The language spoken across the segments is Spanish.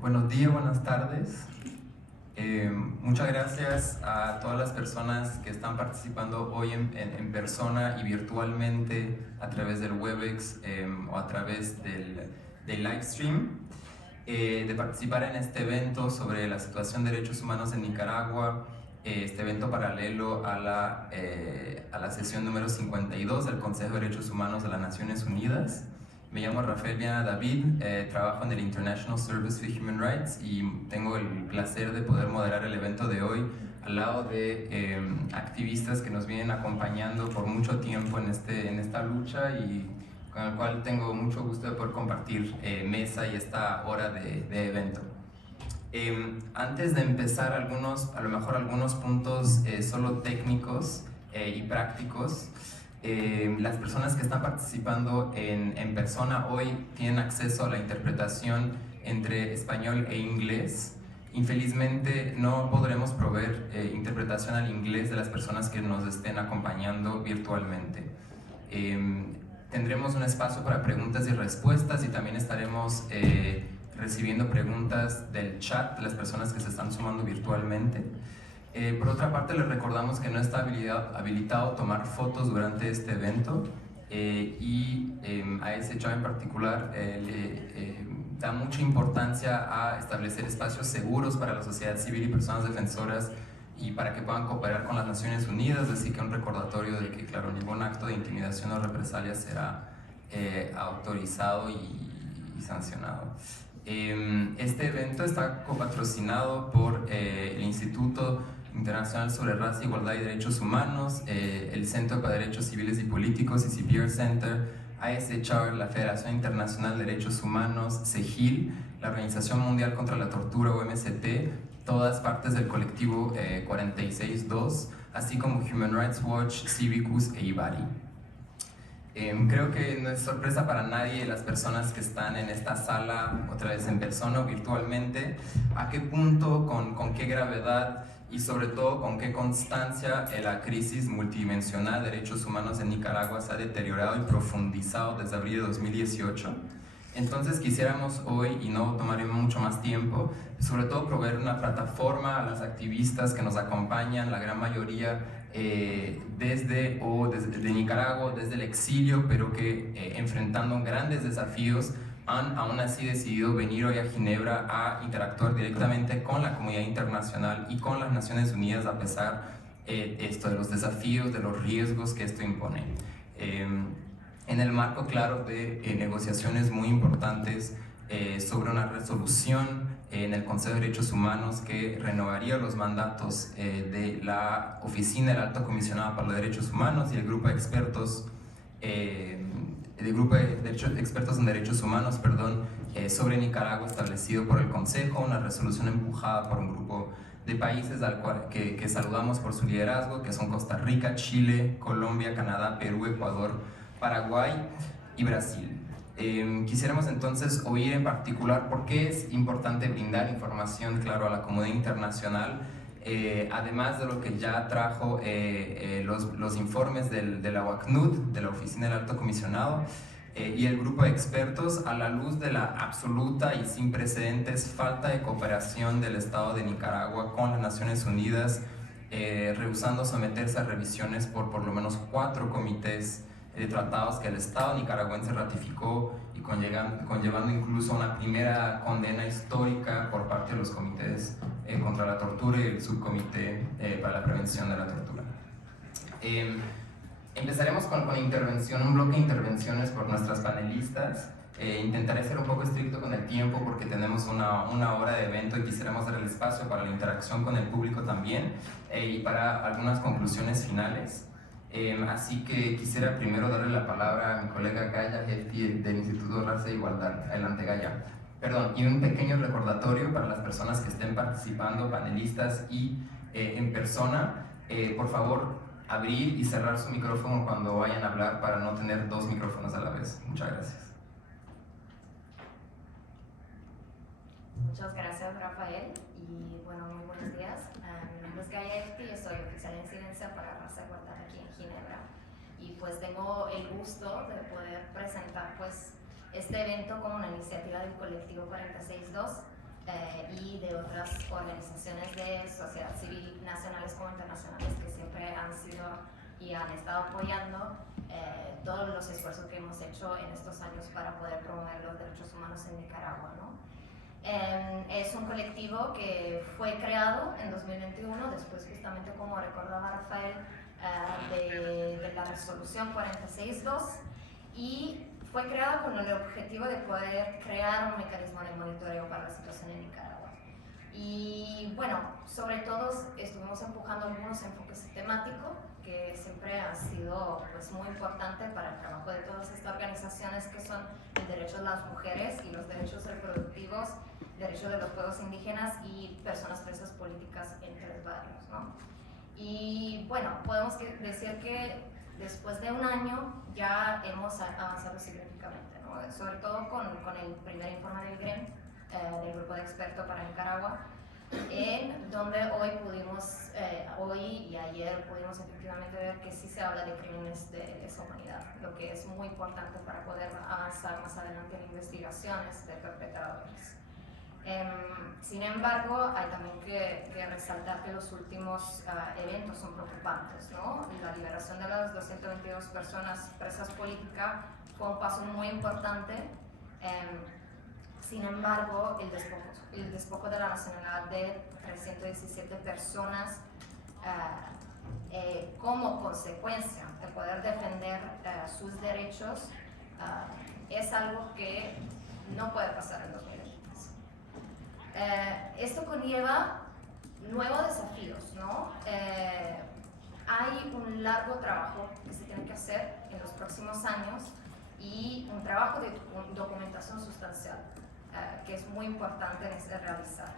Buenos días, buenas tardes. Muchas gracias a todas las personas que están participando hoy en persona y virtualmente a través del Webex o a través del live stream, de participar en este evento sobre la situación de derechos humanos en Nicaragua, este evento paralelo a la sesión número 52 del Consejo de Derechos Humanos de las Naciones Unidas. Me llamo Rafael Viana David, trabajo en el International Service for Human Rights y tengo el placer de poder moderar el evento de hoy al lado de activistas que nos vienen acompañando por mucho tiempo en esta lucha y con el cual tengo mucho gusto de poder compartir mesa y esta hora de evento. Antes de empezar, a lo mejor algunos puntos solo técnicos y prácticos. Las personas que están participando en persona hoy tienen acceso a la interpretación entre español e inglés. Infelizmente no podremos proveer interpretación al inglés de las personas que nos estén acompañando virtualmente. Tendremos un espacio para preguntas y respuestas y también estaremos recibiendo preguntas del chat de las personas que se están sumando virtualmente. Por otra parte, les recordamos que no está habilitado tomar fotos durante este evento y a ese chat en particular da mucha importancia a establecer espacios seguros para la sociedad civil y personas defensoras y para que puedan cooperar con las Naciones Unidas, así que un recordatorio de que, claro, ningún acto de intimidación o represalia será autorizado y sancionado. Este evento está copatrocinado por el Instituto Internacional sobre Raza, Igualdad y Derechos Humanos, el Centro para Derechos Civiles y Políticos, CCPR Center, ISHR, la Federación Internacional de Derechos Humanos, CEGIL, la Organización Mundial contra la Tortura, OMCT, todas partes del colectivo 46.2, así como Human Rights Watch, Civicus e IBARI. Creo que no es sorpresa para nadie las personas que están en esta sala, otra vez en persona o virtualmente, a qué punto, con qué gravedad y sobre todo con qué constancia la crisis multidimensional de derechos humanos en Nicaragua se ha deteriorado y profundizado desde abril de 2018. Entonces quisiéramos hoy, y no tomaremos mucho más tiempo, sobre todo proveer una plataforma a las activistas que nos acompañan, la gran mayoría desde Nicaragua, desde el exilio, pero que enfrentando grandes desafíos han aún así decidido venir hoy a Ginebra a interactuar directamente con la comunidad internacional y con las Naciones Unidas a pesar de los desafíos, de los riesgos que esto impone. En el marco, claro, de negociaciones muy importantes sobre una resolución en el Consejo de Derechos Humanos que renovaría los mandatos de la Oficina del Alto Comisionado para los Derechos Humanos y el grupo de expertos expertos en derechos humanos, sobre Nicaragua establecido por el Consejo, una resolución empujada por un grupo de países que saludamos por su liderazgo, que son Costa Rica, Chile, Colombia, Canadá, Perú, Ecuador, Paraguay y Brasil. Quisiéramos entonces oír en particular por qué es importante brindar información, claro, a la comunidad internacional, además de lo que ya trajo los informes de la OACNUD, de la Oficina del Alto Comisionado, y el grupo de expertos, a la luz de la absoluta y sin precedentes falta de cooperación del Estado de Nicaragua con las Naciones Unidas, rehusando someterse a revisiones por lo menos 4 comités de tratados que el Estado nicaragüense ratificó y conllevando incluso una primera condena histórica por parte de los comités contra la tortura y el subcomité para la prevención de la tortura. Empezaremos con un bloque de intervenciones por nuestras panelistas. Intentaré ser un poco estricto con el tiempo porque tenemos una hora de evento y quisiéramos dar el espacio para la interacción con el público también y para algunas conclusiones finales. Así que quisiera primero darle la palabra a mi colega Gaya Hefti del Instituto Raza e Igualdad. Adelante, Gaya. Perdón, y un pequeño recordatorio para las personas que estén participando, panelistas y en persona, por favor, abrir y cerrar su micrófono cuando vayan a hablar para no tener 2 micrófonos a la vez. Muchas gracias. Muchas gracias, Rafael, y bueno, muy buenos días. Mi nombre es Gaya Efti y soy oficial en incidencia para Raza Igualdad aquí en Ginebra. Y pues tengo el gusto de poder presentar pues este evento como una iniciativa del colectivo 46.2 y de otras organizaciones de sociedad civil nacionales como internacionales que siempre han sido y han estado apoyando todos los esfuerzos que hemos hecho en estos años para poder promover los derechos humanos en Nicaragua, ¿no? Es un colectivo que fue creado en 2021, después justamente como recordaba Rafael, de la resolución 46.2, y fue creado con el objetivo de poder crear un mecanismo de monitoreo para la situación en Nicaragua. Y bueno, sobre todo estuvimos empujando algunos enfoques temáticos que siempre han sido pues, muy importantes para el trabajo de todas estas organizaciones, que son el derecho de las mujeres y los derechos reproductivos, derechos de los pueblos indígenas y personas presas políticas entre varios, ¿no? Y bueno, podemos decir que después de un año ya hemos avanzado significativamente, ¿no? Sobre todo con el primer informe del GREN, del Grupo de Expertos para Nicaragua, en donde hoy y ayer pudimos efectivamente ver que sí se habla de crímenes de lesa humanidad, lo que es muy importante para poder avanzar más adelante en investigaciones de perpetradores. Sin embargo, hay también que resaltar que los últimos eventos son preocupantes, ¿no? La liberación de las 222 personas presas políticas fue un paso muy importante. Sin embargo, el despojo de la nacionalidad de 317 personas como consecuencia de poder defender sus derechos es algo que no puede pasar en 2023. Esto conlleva nuevos desafíos, ¿no? Hay un largo trabajo que se tiene que hacer en los próximos años y un trabajo de documentación sustancial que es muy importante realizar.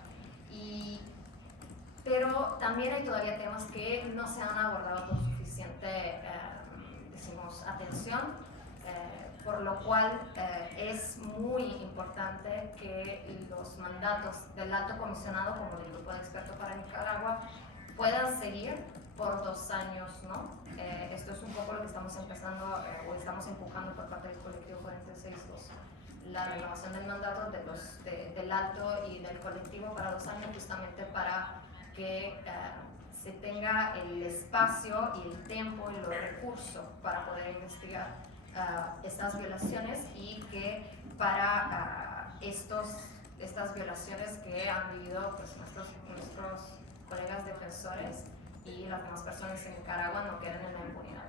Pero también hay todavía temas que no se han abordado con suficiente, decimos, atención, por lo cual es muy importante que los mandatos del Alto Comisionado, como del Grupo de Expertos para Nicaragua, puedan seguir por 2 años, ¿no? Esto es un poco lo que estamos empezando o estamos empujando por parte del colectivo 46.2, la renovación del mandato del Alto y del colectivo para 2 años, justamente para que se tenga el espacio y el tiempo y los recursos para poder investigar estas violaciones y que para estas violaciones que han vivido pues, nuestros colegas defensores y las demás personas en Nicaragua no queden en la impunidad.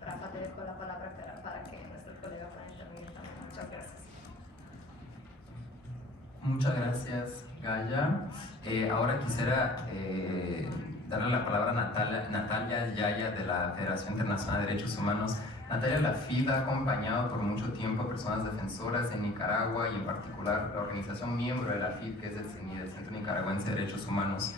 Rafa, te dejo la palabra para que nuestro colega pueda intervenir también. Muchas gracias. Muchas gracias, Gaya. Ahora quisiera darle la palabra a Natalia Yaya, de la Federación Internacional de Derechos Humanos. Natalia, la FID ha acompañado por mucho tiempo a personas defensoras en Nicaragua y en particular la organización miembro de la FID, que es el CENID, el Centro Nicaragüense de Derechos Humanos.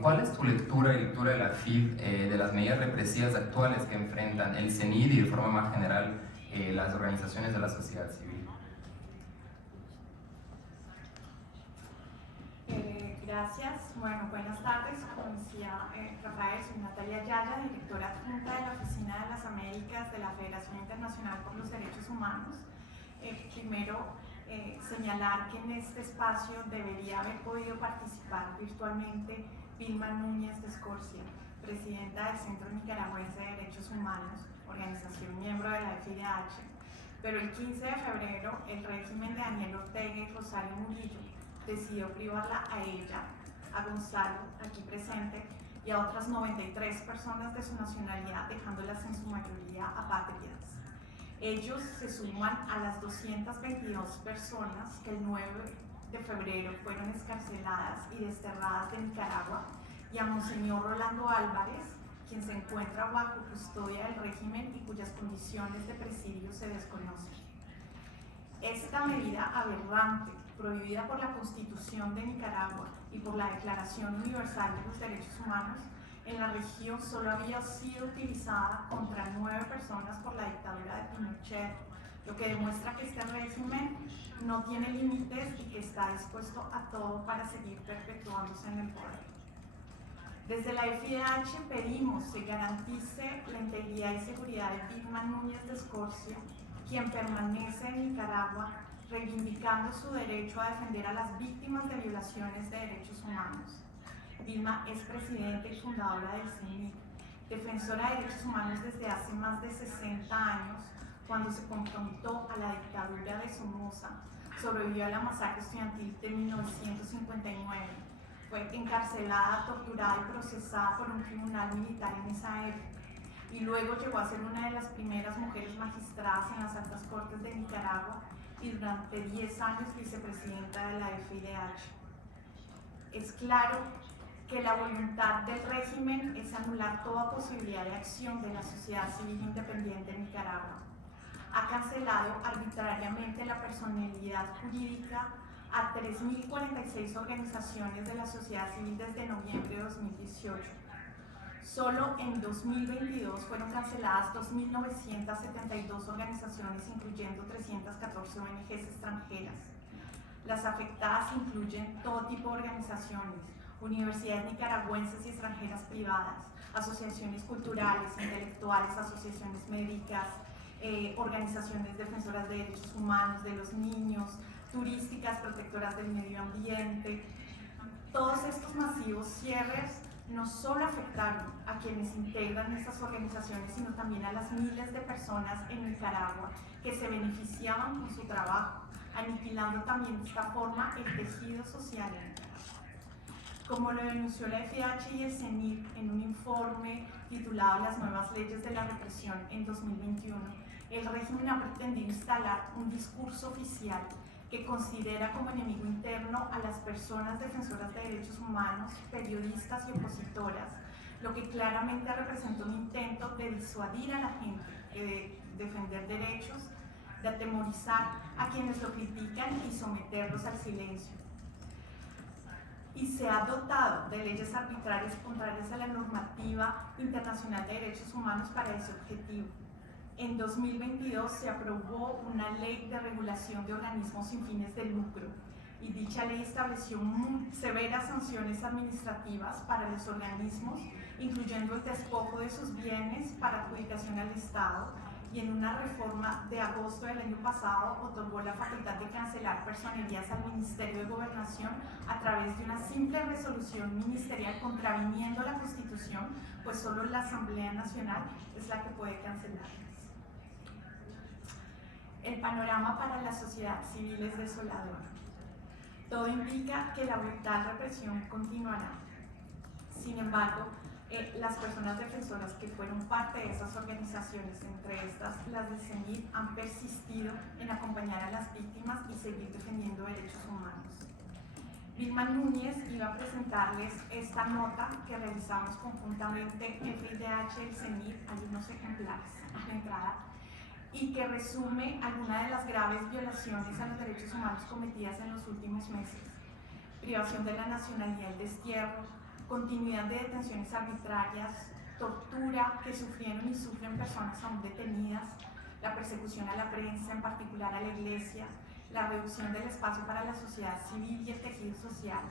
¿Cuál es tu lectura de la FID de las medidas represivas actuales que enfrentan el CENID y de forma más general las organizaciones de la sociedad civil? Gracias. Bueno, buenas tardes. Como decía Rafael, soy Natalia Yaya, directora adjunta de la Oficina de las Américas de la Federación Internacional por los Derechos Humanos. Primero, señalar que en este espacio debería haber podido participar virtualmente Vilma Núñez de Escorcia, presidenta del Centro Nicaragüense de Derechos Humanos, organización miembro de la FIDH, pero el 15 de febrero el régimen de Daniel Ortega y Rosario Murillo decidió privarla a ella, a Gonzalo, aquí presente, y a otras 93 personas de su nacionalidad, dejándolas en su mayoría apátridas. Ellos se suman a las 222 personas que el 9 de febrero fueron escarceladas y desterradas de Nicaragua, y a Monseñor Rolando Álvarez, quien se encuentra bajo custodia del régimen y cuyas condiciones de presidio se desconocen. Esta medida aberrante, prohibida por la Constitución de Nicaragua y por la Declaración Universal de los Derechos Humanos, en la región solo había sido utilizada contra 9 personas por la dictadura de Pinochet, lo que demuestra que este régimen no tiene límites y que está dispuesto a todo para seguir perpetuándose en el poder. Desde la FIDH pedimos se garantice la integridad y seguridad de Vilma Núñez de Escorcia, quien permanece en Nicaragua reivindicando su derecho a defender a las víctimas de violaciones de derechos humanos. Vilma es presidenta y fundadora del CENIC, defensora de derechos humanos desde hace más de 60 años, cuando se confrontó a la dictadura de Somoza, sobrevivió a la masacre estudiantil de 1959, fue encarcelada, torturada y procesada por un tribunal militar en esa época, y luego llegó a ser una de las primeras mujeres magistradas en las altas cortes de Nicaragua y durante 10 años vicepresidenta de la FIDH. Es claro que la voluntad del régimen es anular toda posibilidad de acción de la sociedad civil independiente en Nicaragua. Ha cancelado arbitrariamente la personalidad jurídica a 3.046 organizaciones de la sociedad civil desde noviembre de 2018. Solo en 2022 fueron canceladas 2.972 organizaciones, incluyendo 314 ONGs extranjeras. Las afectadas incluyen todo tipo de organizaciones, universidades nicaragüenses y extranjeras privadas, asociaciones culturales, intelectuales, asociaciones médicas, organizaciones defensoras de derechos humanos, de los niños, turísticas, protectoras del medio ambiente. Todos estos masivos cierres no solo afectaron a quienes integran estas organizaciones, sino también a las miles de personas en Nicaragua que se beneficiaban con su trabajo, aniquilando también de esta forma el tejido social en Nicaragua. Como lo denunció la FIDH y el CENIC en un informe titulado Las nuevas leyes de la represión en 2021, el régimen ha pretendido instalar un discurso oficial que considera como enemigo interno a las personas defensoras de derechos humanos, periodistas y opositoras, lo que claramente representa un intento de disuadir a la gente de defender derechos, de atemorizar a quienes lo critican y someterlos al silencio. Y se ha dotado de leyes arbitrarias contrarias a la normativa internacional de derechos humanos para ese objetivo. En 2022 se aprobó una ley de regulación de organismos sin fines de lucro y dicha ley estableció severas sanciones administrativas para los organismos, incluyendo el despojo de sus bienes para adjudicación al Estado, y en una reforma de agosto del año pasado otorgó la facultad de cancelar personerías al Ministerio de Gobernación a través de una simple resolución ministerial contraviniendo la Constitución, pues solo la Asamblea Nacional es la que puede cancelarlas. El panorama para la sociedad civil es desolador. Todo indica que la brutal represión continuará. Sin embargo, las personas defensoras que fueron parte de esas organizaciones, entre estas las del CENIC, han persistido en acompañar a las víctimas y seguir defendiendo derechos humanos. Vilma Núñez iba a presentarles esta nota que realizamos conjuntamente el FIDH y el CENIC, hay unos ejemplares a la entrada, y que resume algunas de las graves violaciones a los derechos humanos cometidas en los últimos meses: privación de la nacionalidad y destierro, continuidad de detenciones arbitrarias, tortura que sufrieron y sufren personas aún detenidas, la persecución a la prensa, en particular a la iglesia, la reducción del espacio para la sociedad civil y el tejido social,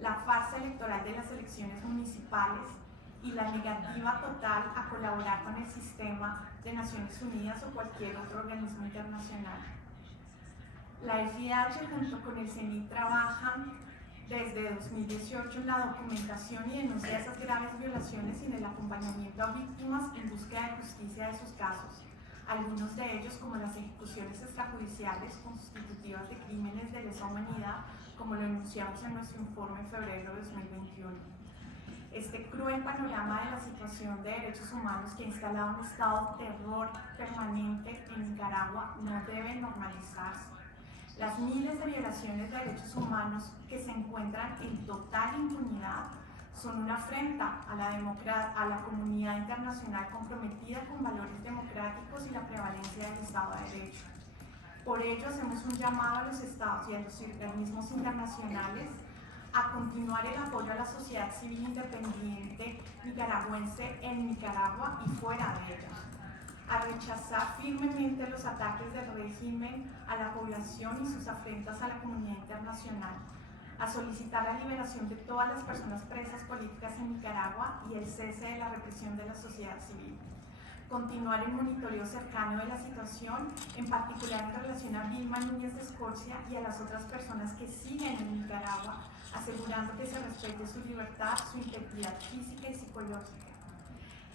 la farsa electoral de las elecciones municipales y la negativa total a colaborar con el sistema de Naciones Unidas o cualquier otro organismo internacional. La FIDH junto con el CENIC trabajan desde 2018 en la documentación y denuncia de esas graves violaciones y en el acompañamiento a víctimas en búsqueda de justicia de sus casos, algunos de ellos como las ejecuciones extrajudiciales constitutivas de crímenes de lesa humanidad, como lo denunciamos en nuestro informe en febrero de 2021. Este cruel panorama de la situación de derechos humanos que ha instalado un estado de terror permanente en Nicaragua no debe normalizarse. Las miles de violaciones de derechos humanos que se encuentran en total impunidad son una afrenta a la comunidad internacional comprometida con valores democráticos y la prevalencia del Estado de Derecho. Por ello, hacemos un llamado a los Estados y a los organismos internacionales a continuar el apoyo a la sociedad civil independiente nicaragüense en Nicaragua y fuera de ella, a rechazar firmemente los ataques del régimen a la población y sus afrentas a la comunidad internacional, a solicitar la liberación de todas las personas presas políticas en Nicaragua y el cese de la represión de la sociedad civil. continuar el monitoreo cercano de la situación, en particular en relación a Vilma Núñez de Escorcia y a las otras personas que siguen en Nicaragua, asegurando que se respete su libertad, su integridad física y psicológica.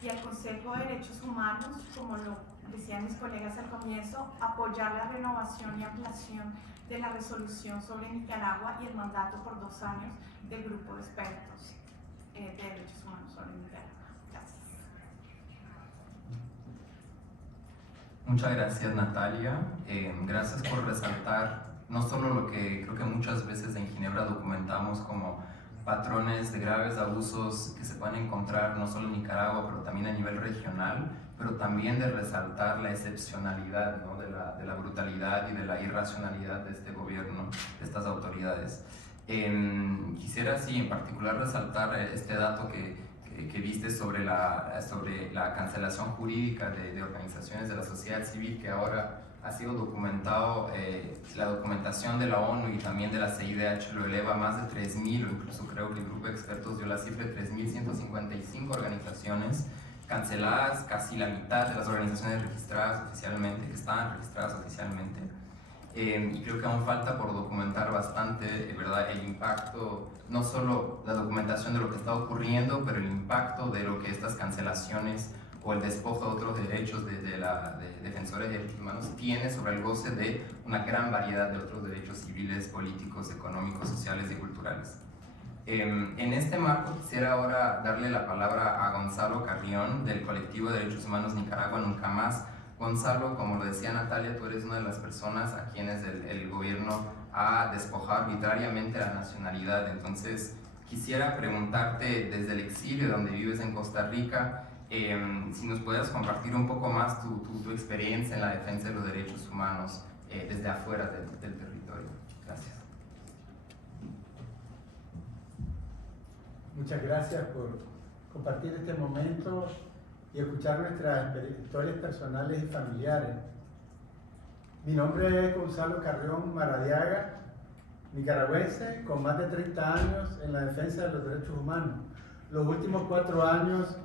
Y al Consejo de Derechos Humanos, como lo decían mis colegas al comienzo, apoyar la renovación y ampliación de la resolución sobre Nicaragua y el mandato por 2 años del grupo de expertos de derechos humanos sobre Nicaragua. Gracias. Muchas gracias, Natalia. Gracias por resaltar no solo lo que creo que muchas veces en Ginebra documentamos como patrones de graves abusos que se pueden encontrar no solo en Nicaragua, pero también a nivel regional, pero también de resaltar la excepcionalidad, ¿no?, de la brutalidad y de la irracionalidad de este gobierno, de estas autoridades. Quisiera, sí, en particular resaltar este dato que viste sobre la cancelación jurídica de organizaciones de la sociedad civil, que ahora ha sido documentado. La documentación de la ONU y también de la CIDH lo eleva a más de 3.000, o incluso creo que el grupo de expertos dio la cifra de 3.155 organizaciones canceladas, casi la mitad de las organizaciones registradas oficialmente, que estaban registradas oficialmente. Y creo que aún falta por documentar bastante, ¿verdad?, el impacto, no solo la documentación de lo que está ocurriendo, pero el impacto de lo que estas cancelaciones o el despojo de otros derechos de defensores de derechos humanos tiene sobre el goce de una gran variedad de otros derechos civiles, políticos, económicos, sociales y culturales. En este marco quisiera ahora darle la palabra a Gonzalo Carrión del colectivo de Derechos Humanos Nicaragua Nunca Más. Gonzalo, como lo decía Natalia, tú eres una de las personas a quienes el gobierno ha despojado arbitrariamente la nacionalidad. Entonces quisiera preguntarte, desde el exilio donde vives en Costa Rica, si nos puedes compartir un poco más tu experiencia en la defensa de los derechos humanos desde afuera del territorio. Gracias. Muchas gracias por compartir este momento y escuchar nuestras historias personales y familiares. Mi nombre es Gonzalo Carrión Maradiaga, nicaragüense con más de 30 años en la defensa de los derechos humanos. Los últimos 4 años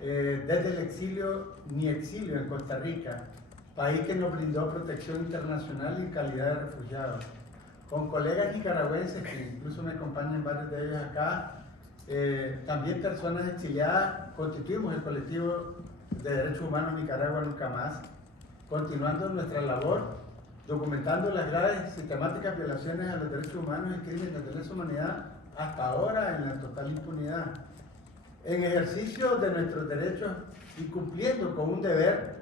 desde el exilio, mi exilio en Costa Rica, país que nos brindó protección internacional en calidad de refugiados. Con colegas nicaragüenses, que incluso me acompañan varios de ellos acá, también personas exiliadas, constituimos el colectivo de derechos humanos Nicaragua Nunca Más, continuando nuestra labor, documentando las graves y sistemáticas violaciones a los derechos humanos y crímenes de lesa humanidad hasta ahora en la total impunidad. En ejercicio de nuestros derechos y cumpliendo con un deber,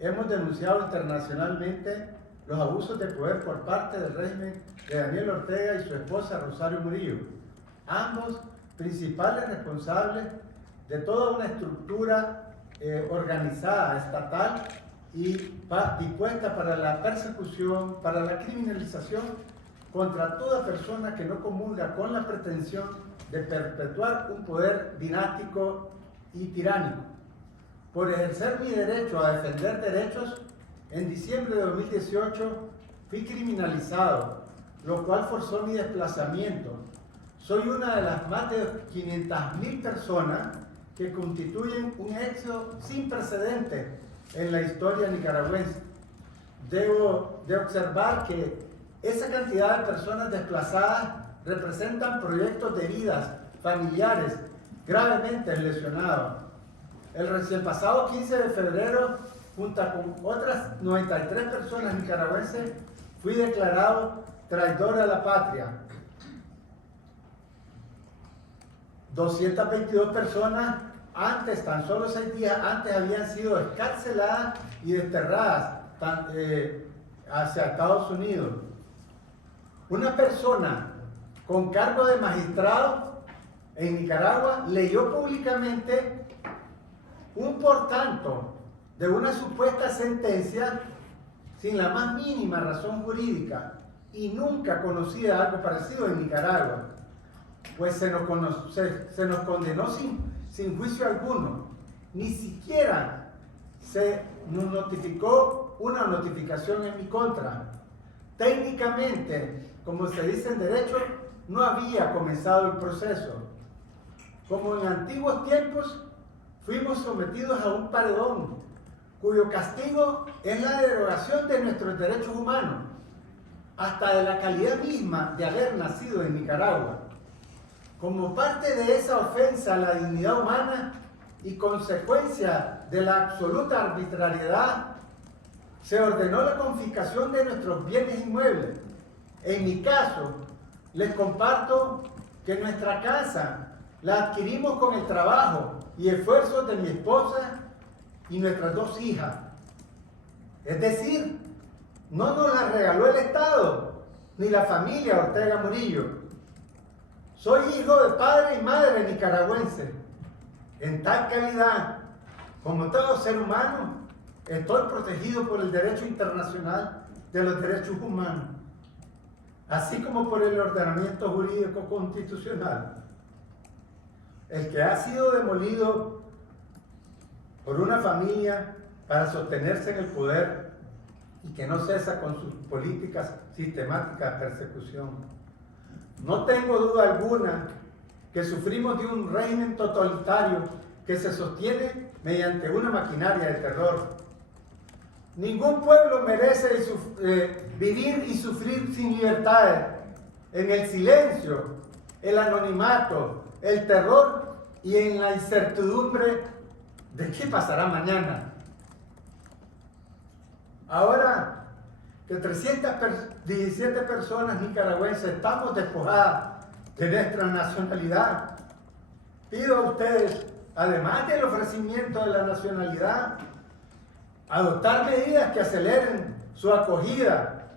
hemos denunciado internacionalmente los abusos de poder por parte del régimen de Daniel Ortega y su esposa Rosario Murillo, ambos principales responsables de toda una estructura organizada, estatal y dispuesta para la persecución, para la criminalización contra toda persona que no comulga con la pretensión de perpetuar un poder dinástico y tiránico. Por ejercer mi derecho a defender derechos, en diciembre de 2018 fui criminalizado, lo cual forzó mi desplazamiento. Soy una de las más de 500.000 personas que constituyen un éxodo sin precedentes en la historia nicaragüense. Debo de observar que esa cantidad de personas desplazadas representan proyectos de vidas familiares gravemente lesionados. El recién pasado 15 de febrero, junto con otras 93 personas nicaragüenses, fui declarado traidor a la patria. 222 personas antes, tan solo 6 días antes, habían sido excarceladas y desterradas hacia Estados Unidos. Una persona con cargo de magistrado en Nicaragua leyó públicamente un por tanto de una supuesta sentencia sin la más mínima razón jurídica y nunca conocía algo parecido en Nicaragua, pues se nos condenó sin juicio alguno, ni siquiera se nos notificó una notificación en mi contra. Técnicamente, como se dice en derecho, no había comenzado el proceso. Como en antiguos tiempos, fuimos sometidos a un paredón, cuyo castigo es la derogación de nuestros derechos humanos, hasta de la calidad misma de haber nacido en Nicaragua. Como parte de esa ofensa a la dignidad humana y consecuencia de la absoluta arbitrariedad, se ordenó la confiscación de nuestros bienes inmuebles. En mi caso, les comparto que nuestra casa la adquirimos con el trabajo y esfuerzos de mi esposa y nuestras 2 hijas. Es decir, no nos la regaló el Estado ni la familia Ortega Murillo. Soy hijo de padre y madre nicaragüense. En tal calidad, como todo ser humano, estoy protegido por el derecho internacional de los derechos humanos, así como por el ordenamiento jurídico constitucional. El que ha sido demolido por una familia para sostenerse en el poder y que no cesa con sus políticas sistemáticas de persecución. No tengo duda alguna que sufrimos de un régimen totalitario que se sostiene mediante una maquinaria de terror. Ningún pueblo merece vivir y sufrir sin libertades, en el silencio, el anonimato, el terror y en la incertidumbre de qué pasará mañana. Ahora que 317 personas nicaragüenses estamos despojadas de nuestra nacionalidad, pido a ustedes, además del ofrecimiento de la nacionalidad, adoptar medidas que aceleren su acogida,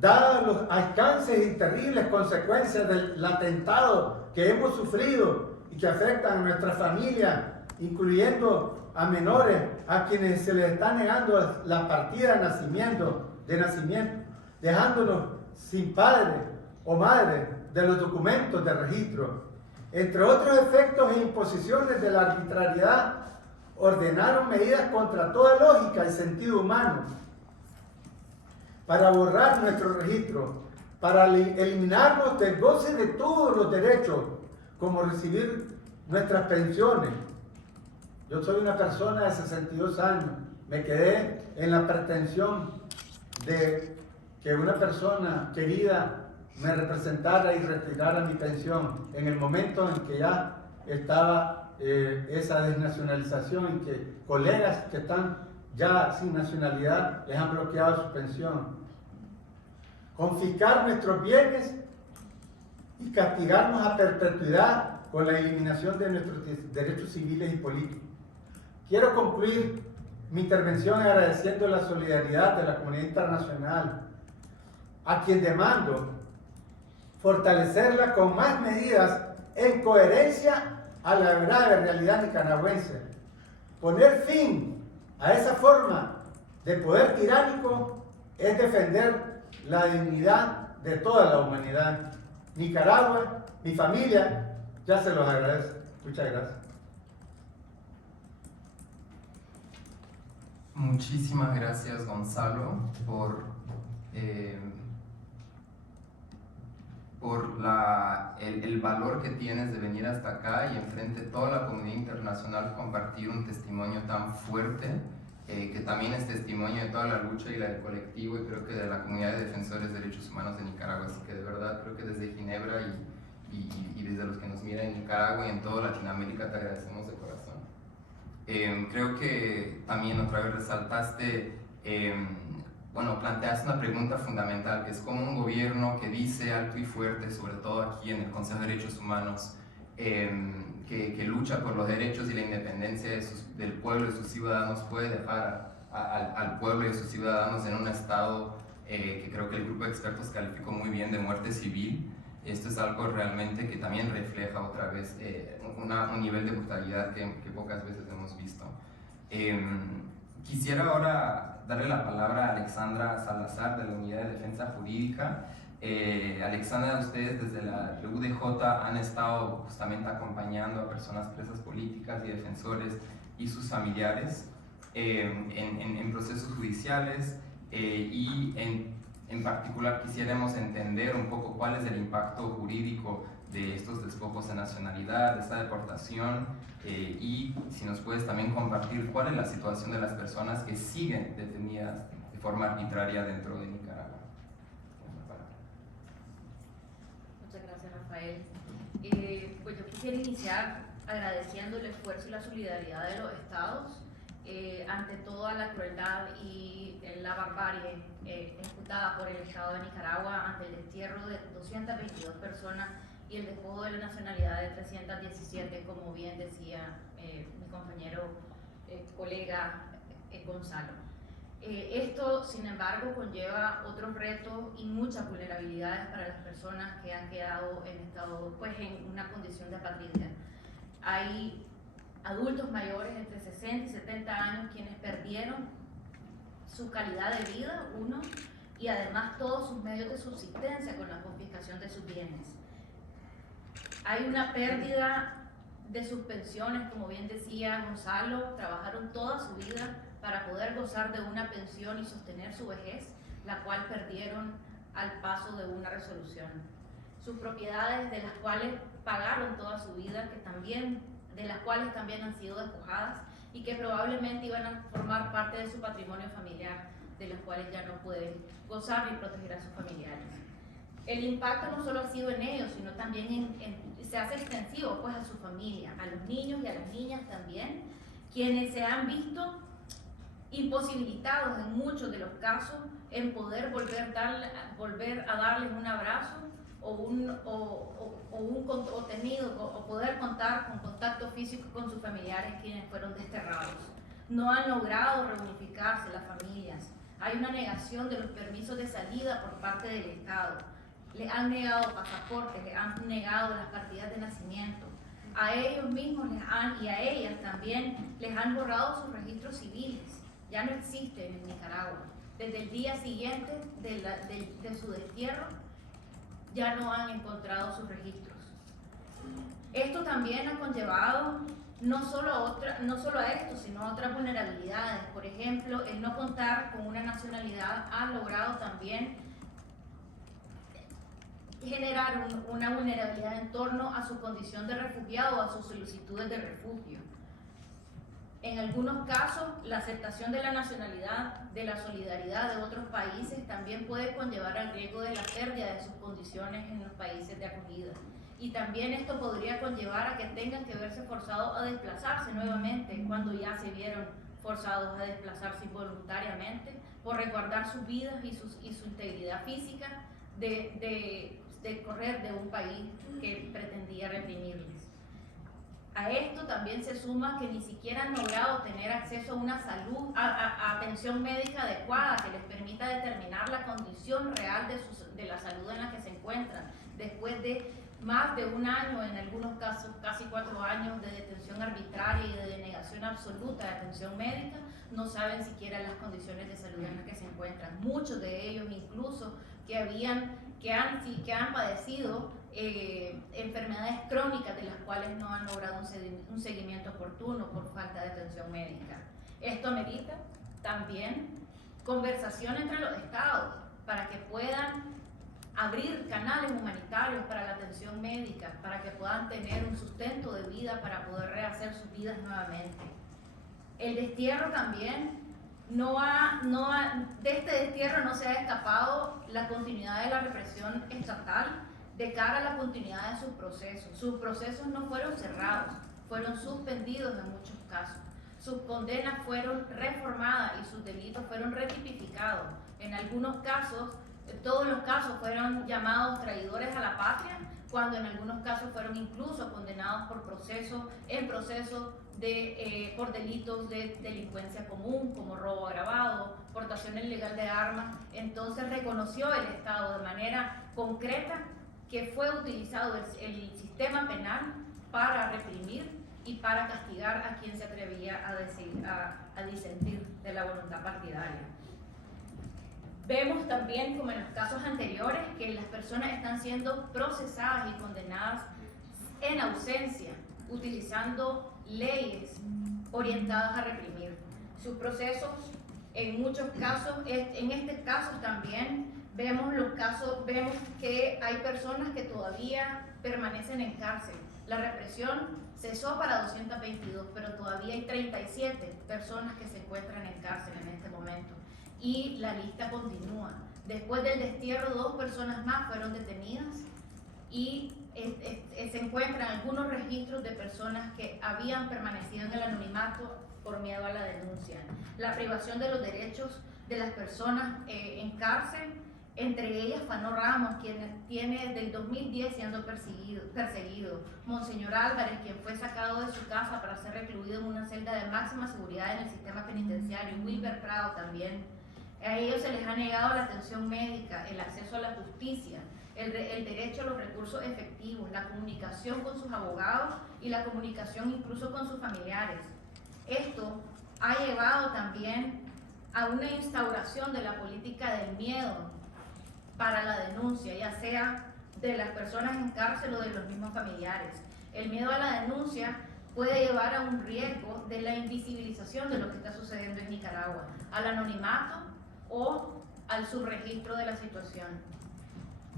dadas los alcances y terribles consecuencias del atentado que hemos sufrido y que afectan a nuestra familia, incluyendo a menores a quienes se les está negando la partida de nacimiento, dejándonos sin padre o madre de los documentos de registro. Entre otros efectos e imposiciones de la arbitrariedad, ordenaron medidas contra toda lógica y sentido humano para borrar nuestro registro, para eliminarnos del goce de todos los derechos, como recibir nuestras pensiones. Yo soy una persona de 62 años, me quedé en la pretensión de que una persona querida me representara y retirara mi pensión en el momento en que ya estaba esa desnacionalización y que colegas que están ya sin nacionalidad les han bloqueado su pensión. Confiscar nuestros bienes y castigarnos a perpetuidad con la eliminación de nuestros derechos civiles y políticos. Quiero concluir mi intervención agradeciendo la solidaridad de la comunidad internacional, a quien demando fortalecerla con más medidas en coherencia a la grave realidad nicaragüense. Poner fin a esa forma de poder tiránico es defender la dignidad de toda la humanidad. Nicaragua, mi familia, ya se los agradece. Muchas gracias. Muchísimas gracias, Gonzalo, por el valor que tienes de venir hasta acá y enfrente de toda la comunidad internacional compartir un testimonio tan fuerte, que también es testimonio de toda la lucha y la del colectivo y creo que de la comunidad de defensores de derechos humanos de Nicaragua. Así que de verdad creo que desde Ginebra y desde los que nos miran en Nicaragua y en toda Latinoamérica te agradecemos de corazón. Creo que también otra vez resaltaste, planteaste una pregunta fundamental, que es cómo un gobierno que dice alto y fuerte, sobre todo aquí en el Consejo de Derechos Humanos, que lucha por los derechos y la independencia del pueblo y sus ciudadanos, puede dejar al pueblo y a sus ciudadanos en un estado que creo que el grupo de expertos calificó muy bien de muerte civil. Esto es algo realmente que también refleja otra vez un nivel de brutalidad que pocas veces hemos visto. Quisiera ahora darle la palabra a Alexandra Salazar de la Unidad de Defensa Jurídica. Alexandra, ustedes desde la UDJ han estado justamente acompañando a personas presas políticas y defensores y sus familiares en procesos judiciales y en particular quisiéramos entender un poco cuál es el impacto jurídico de estos despojos de nacionalidad, de esta deportación, y si nos puedes también compartir cuál es la situación de las personas que siguen detenidas de forma arbitraria dentro de Nicaragua. Muchas gracias, Rafael. Pues yo quisiera iniciar agradeciendo el esfuerzo y la solidaridad de los estados ante toda la crueldad y la barbarie ejecutada por el Estado de Nicaragua ante el destierro de 222 personas y el despojo de la nacionalidad de 317, como bien decía mi compañero, colega Gonzalo. Esto, sin embargo, conlleva otros retos y muchas vulnerabilidades para las personas que han quedado en estado, pues, en una condición de apatridia. Hay adultos mayores entre 60 y 70 años quienes perdieron su calidad de vida, uno, y además todos sus medios de subsistencia con la confiscación de sus bienes. Hay una pérdida de sus pensiones, como bien decía Gonzalo, trabajaron toda su vida para poder gozar de una pensión y sostener su vejez, la cual perdieron al paso de una resolución. Sus propiedades, de las cuales pagaron toda su vida, de las cuales también han sido despojadas y que probablemente iban a formar parte de su patrimonio familiar, de las cuales ya no pueden gozar ni proteger a sus familiares. El impacto no solo ha sido en ellos, sino también se hace extensivo, pues, a su familia, a los niños y a las niñas también, quienes se han visto imposibilitados en muchos de los casos en poder volver a darles un abrazo o poder contar con contacto físico con sus familiares quienes fueron desterrados. No han logrado reunificarse las familias. Hay una negación de los permisos de salida por parte del Estado. Les han negado pasaportes, les han negado las partidas de nacimiento. A ellos mismos y a ellas también les han borrado sus registros civiles. Ya no existen en Nicaragua. Desde el día siguiente de su destierro, ya no han encontrado sus registros. Esto también ha conllevado no solo a esto, sino a otras vulnerabilidades. Por ejemplo, el no contar con una nacionalidad ha logrado también generar una vulnerabilidad en torno a su condición de refugiado o a sus solicitudes de refugio. En algunos casos, la aceptación de la nacionalidad, de la solidaridad de otros países, también puede conllevar al riesgo de la pérdida de sus condiciones en los países de acogida. Y también esto podría conllevar a que tengan que verse forzados a desplazarse nuevamente cuando ya se vieron forzados a desplazarse involuntariamente por resguardar sus vidas y su integridad física de correr de un país que pretendía reprimirles. A esto también se suma que ni siquiera han logrado tener acceso a una atención médica adecuada que les permita determinar la condición real de la salud en la que se encuentran, después de más de un año, en algunos casos casi 4 años de detención arbitraria y de denegación absoluta de atención médica. No saben siquiera las condiciones de salud en las que se encuentran. Muchos de ellos incluso que han padecido enfermedades crónicas de las cuales no han logrado un seguimiento oportuno por falta de atención médica. Esto amerita también conversación entre los estados para que puedan abrir canales humanitarios para la atención médica, para que puedan tener un sustento de vida para poder rehacer sus vidas nuevamente. El destierro también de este destierro no se ha escapado la continuidad de la represión estatal de cara a la continuidad de sus procesos. Sus procesos no fueron cerrados, fueron suspendidos en muchos casos. Sus condenas fueron reformadas y sus delitos fueron retipificados. En algunos casos, todos los casos fueron llamados traidores a la patria, cuando en algunos casos fueron incluso condenados por por delitos de delincuencia común, como robo agravado, portación ilegal de armas. Entonces reconoció el Estado de manera concreta que fue utilizado el sistema penal para reprimir y para castigar a quien se atrevía a disentir de la voluntad partidaria. Vemos también, como en los casos anteriores, que las personas están siendo procesadas y condenadas en ausencia, utilizando leyes orientadas a reprimir. Sus procesos, en muchos casos, en este caso también, Vemos los casos, vemos que hay personas que todavía permanecen en cárcel. La represión cesó para 222, pero todavía hay 37 personas que se encuentran en cárcel en este momento. Y la lista continúa. Después del destierro, 2 personas más fueron detenidas y se encuentran algunos registros de personas que habían permanecido en el anonimato por miedo a la denuncia. La privación de los derechos de las personas en cárcel, entre ellas Fano Ramos, quien tiene desde el 2010 siendo perseguido. Monseñor Álvarez, quien fue sacado de su casa para ser recluido en una celda de máxima seguridad en el sistema penitenciario. Wilber Prado también. A ellos se les ha negado la atención médica, el acceso a la justicia, el derecho a los recursos efectivos, la comunicación con sus abogados y la comunicación incluso con sus familiares. Esto ha llevado también a una instauración de la política del miedo para la denuncia, ya sea de las personas en cárcel o de los mismos familiares. El miedo a la denuncia puede llevar a un riesgo de la invisibilización de lo que está sucediendo en Nicaragua, al anonimato o al subregistro de la situación.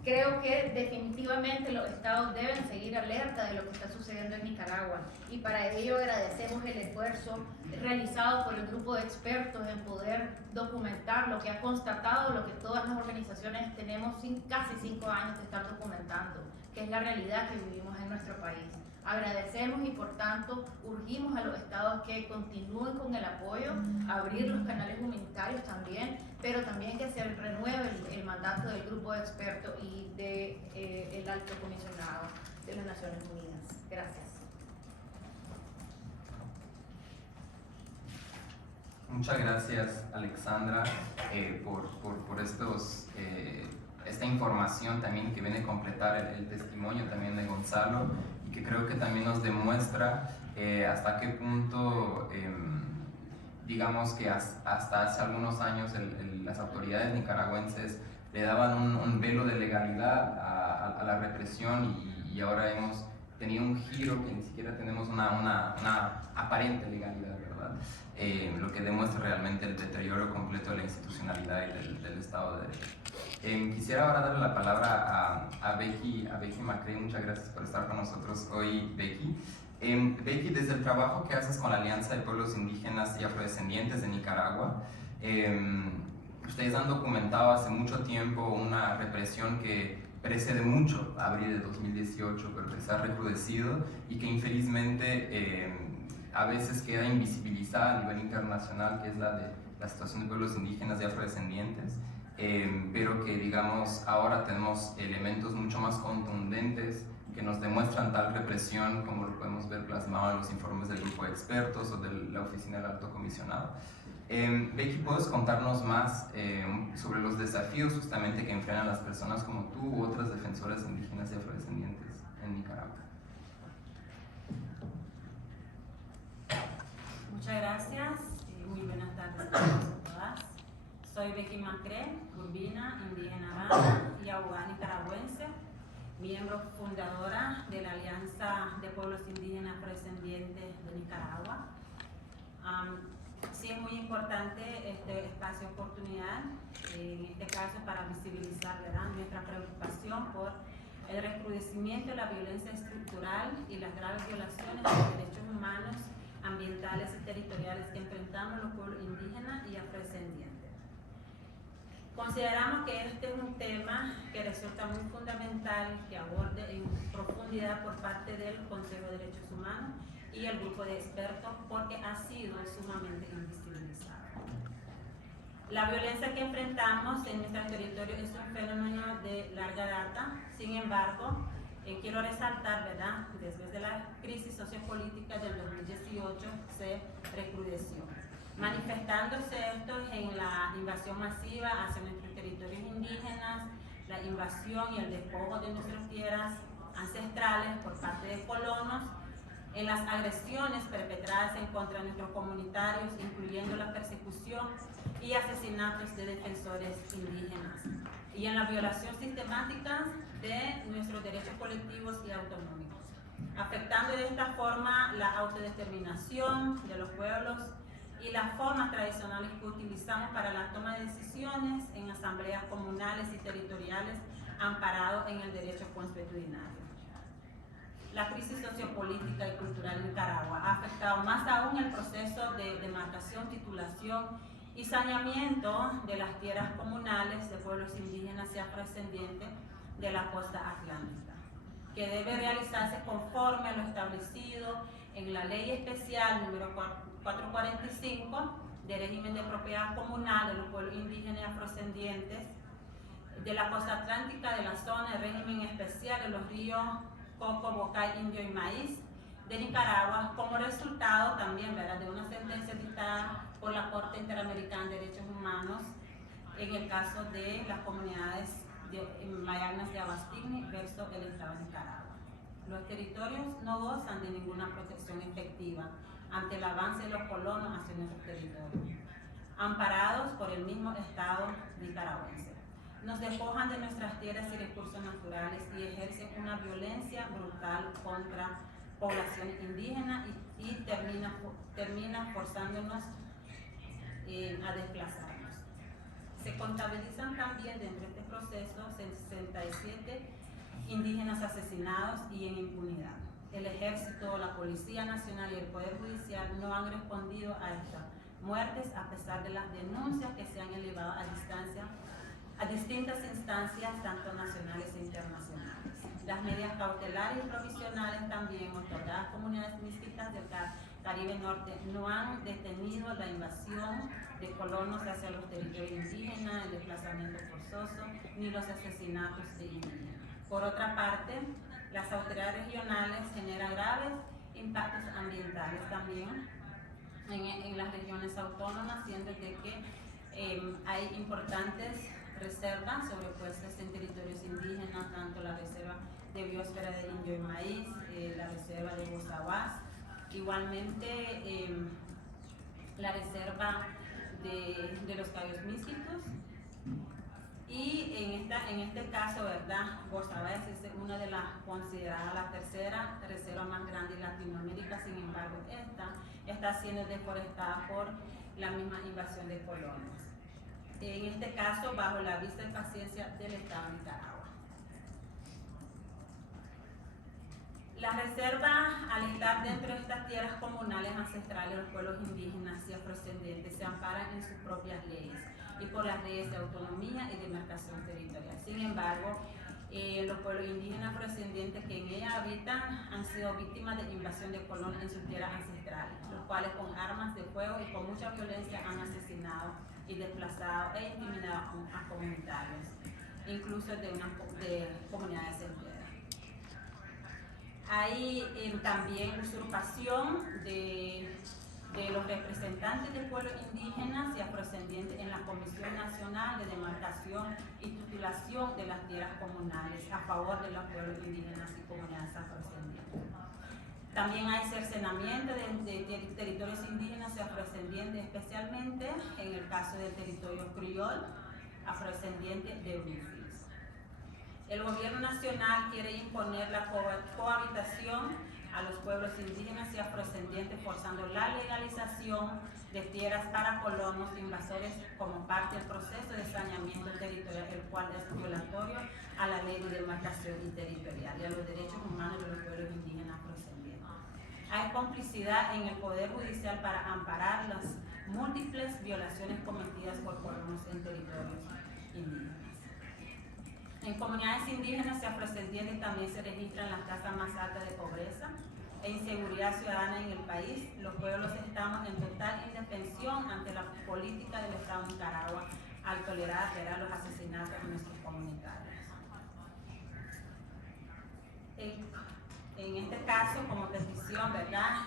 Creo que definitivamente los estados deben seguir alerta de lo que está sucediendo en Nicaragua y para ello agradecemos el esfuerzo realizado por el grupo de expertos en poder documentar lo que ha constatado, lo que todas las organizaciones tenemos casi 5 años de estar documentando, que es la realidad que vivimos en nuestro país. Agradecemos y por tanto urgimos a los estados que continúen con el apoyo, abrir los canales humanitarios también, pero también que se renueve el mandato del grupo de expertos y del alto comisionado de las Naciones Unidas. Gracias. Muchas gracias, Alexandra, por esta información también que viene a completar el testimonio también de Gonzalo, que creo que también nos demuestra hasta qué punto, digamos que hasta hace algunos años las autoridades nicaragüenses le daban un velo de legalidad a la represión y ahora hemos tenido un giro que ni siquiera tenemos una aparente legalidad, ¿verdad? Lo que demuestra realmente el deterioro completo de la institucionalidad y del Estado de Derecho. Quisiera ahora darle la palabra a Becky Macrey. Muchas gracias por estar con nosotros hoy, Becky. Becky, desde el trabajo que haces con la Alianza de Pueblos Indígenas y Afrodescendientes de Nicaragua, ustedes han documentado hace mucho tiempo una represión que precede mucho a abril de 2018, pero que se ha recrudecido y que infelizmente a veces queda invisibilizada a nivel internacional, que es la de la situación de pueblos indígenas y afrodescendientes. Pero que digamos ahora tenemos elementos mucho más contundentes que nos demuestran tal represión como lo podemos ver plasmado en los informes del grupo de expertos o de la oficina del alto comisionado. Becky, ¿puedes contarnos más sobre los desafíos justamente que enfrentan las personas como tú u otras defensoras indígenas y afrodescendientes en Nicaragua? Muchas gracias y muy buenas tardes a todos y todas. Soy Becky Macré, urbina, indígena Arana y abogada nicaragüense, miembro fundadora de la Alianza de Pueblos Indígenas Afrodescendientes de Nicaragua. Sí es muy importante este espacio de oportunidad, en este caso para visibilizar, ¿verdad?, nuestra preocupación por el recrudecimiento de la violencia estructural y las graves violaciones de los derechos humanos, ambientales y territoriales que enfrentamos los pueblos indígenas y afrodescendientes. Consideramos que este es un tema que resulta muy fundamental que aborde en profundidad por parte del Consejo de Derechos Humanos y el grupo de expertos porque ha sido sumamente invisibilizado. La violencia que enfrentamos en nuestro territorio es un fenómeno de larga data, sin embargo, quiero resaltar, ¿verdad?, desde la crisis sociopolítica del 2018 se recrudeció, manifestándose esto en la invasión masiva hacia nuestros territorios indígenas, la invasión y el despojo de nuestras tierras ancestrales por parte de colonos, en las agresiones perpetradas en contra de nuestros comunitarios, incluyendo la persecución y asesinatos de defensores indígenas, y en la violación sistemática de nuestros derechos colectivos y autonómicos, afectando de esta forma la autodeterminación de los pueblos y las formas tradicionales que utilizamos para la toma de decisiones en asambleas comunales y territoriales amparado en el derecho consuetudinario. La crisis sociopolítica y cultural en Nicaragua ha afectado más aún el proceso de demarcación, titulación y saneamiento de las tierras comunales de pueblos indígenas y afrodescendientes de la costa atlántica, que debe realizarse conforme a lo establecido en la Ley Especial número 445 de régimen de propiedad comunal de los pueblos indígenas y afrodescendientes de la costa atlántica de la zona de régimen especial de los ríos Coco, Bocay, Indio y Maíz de Nicaragua, como resultado también, ¿verdad?, de una sentencia dictada por la Corte Interamericana de Derechos Humanos en el caso de las comunidades mayagnas de Abastigni versus el Estado de Nicaragua. Los territorios no gozan de ninguna protección efectiva ante el avance de los colonos hacia nuestros territorios, amparados por el mismo Estado nicaragüense. Nos despojan de nuestras tierras y recursos naturales y ejercen una violencia brutal contra poblaciones indígenas y termina forzándonos a desplazarnos. Se contabilizan también dentro de este proceso 67 indígenas asesinados y en impunidad. El Ejército, la Policía Nacional y el Poder Judicial no han respondido a estas muertes a pesar de las denuncias que se han elevado a distintas instancias, tanto nacionales e internacionales. Las medidas cautelares y provisionales también otorgadas a comunidades místicas del Caribe Norte no han detenido la invasión de colonos hacia los territorios indígenas, el desplazamiento forzoso, ni los asesinatos de indígenas. Por otra parte, las autoridades regionales generan graves impactos ambientales también en las regiones autónomas, siendo de que hay importantes reservas sobrepuestas en territorios indígenas, tanto la reserva de biosfera de Indio y Maíz, la reserva de Bozaguas, igualmente la reserva de los Cayos Místicos, y en este caso, ¿verdad?, Bozaguas es una de las consideradas la tercera reserva más grande de Latinoamérica. Sin embargo, esta está siendo deforestada por la misma invasión de colonos. En este caso, bajo la vista y paciencia del Estado de Nicaragua. La reserva, al estar dentro de estas tierras comunales ancestrales, los pueblos indígenas y afrodescendientes se amparan en sus propias leyes y por las leyes de autonomía y demarcación territorial. Sin embargo, los pueblos indígenas afrodescendientes que en ella habitan han sido víctimas de invasión de colonos en sus tierras ancestrales, los cuales con armas de fuego y con mucha violencia han asesinado y desplazado e intimidado a comunitarios, incluso de comunidades enteras. Hay también usurpación de los representantes de pueblos indígenas y afrodescendientes en la Comisión Nacional de Demarcación y Titulación de las Tierras Comunales a favor de los pueblos indígenas y comunidades afrodescendientes. También hay cercenamiento de territorios indígenas y afrodescendientes, especialmente en el caso del territorio criol afrodescendiente de Bluefields. El gobierno nacional quiere imponer la cohabitación a los pueblos indígenas y afrodescendientes, forzando la legalización de tierras para colonos invasores como parte del proceso de saneamiento territorial, el cual es violatorio a la ley de demarcación territorial y a los derechos humanos de los pueblos indígenas afrodescendientes. Hay complicidad en el Poder Judicial para amparar las múltiples violaciones cometidas por colonos en territorios indígenas. En comunidades indígenas y afrodescendientes también se registran las tasas más altas de pobreza e inseguridad ciudadana en el país. Los pueblos estamos en total indefensión ante la política del Estado de Nicaragua al tolerar los asesinatos de nuestros comunitarios. En este caso, como petición, ¿verdad?,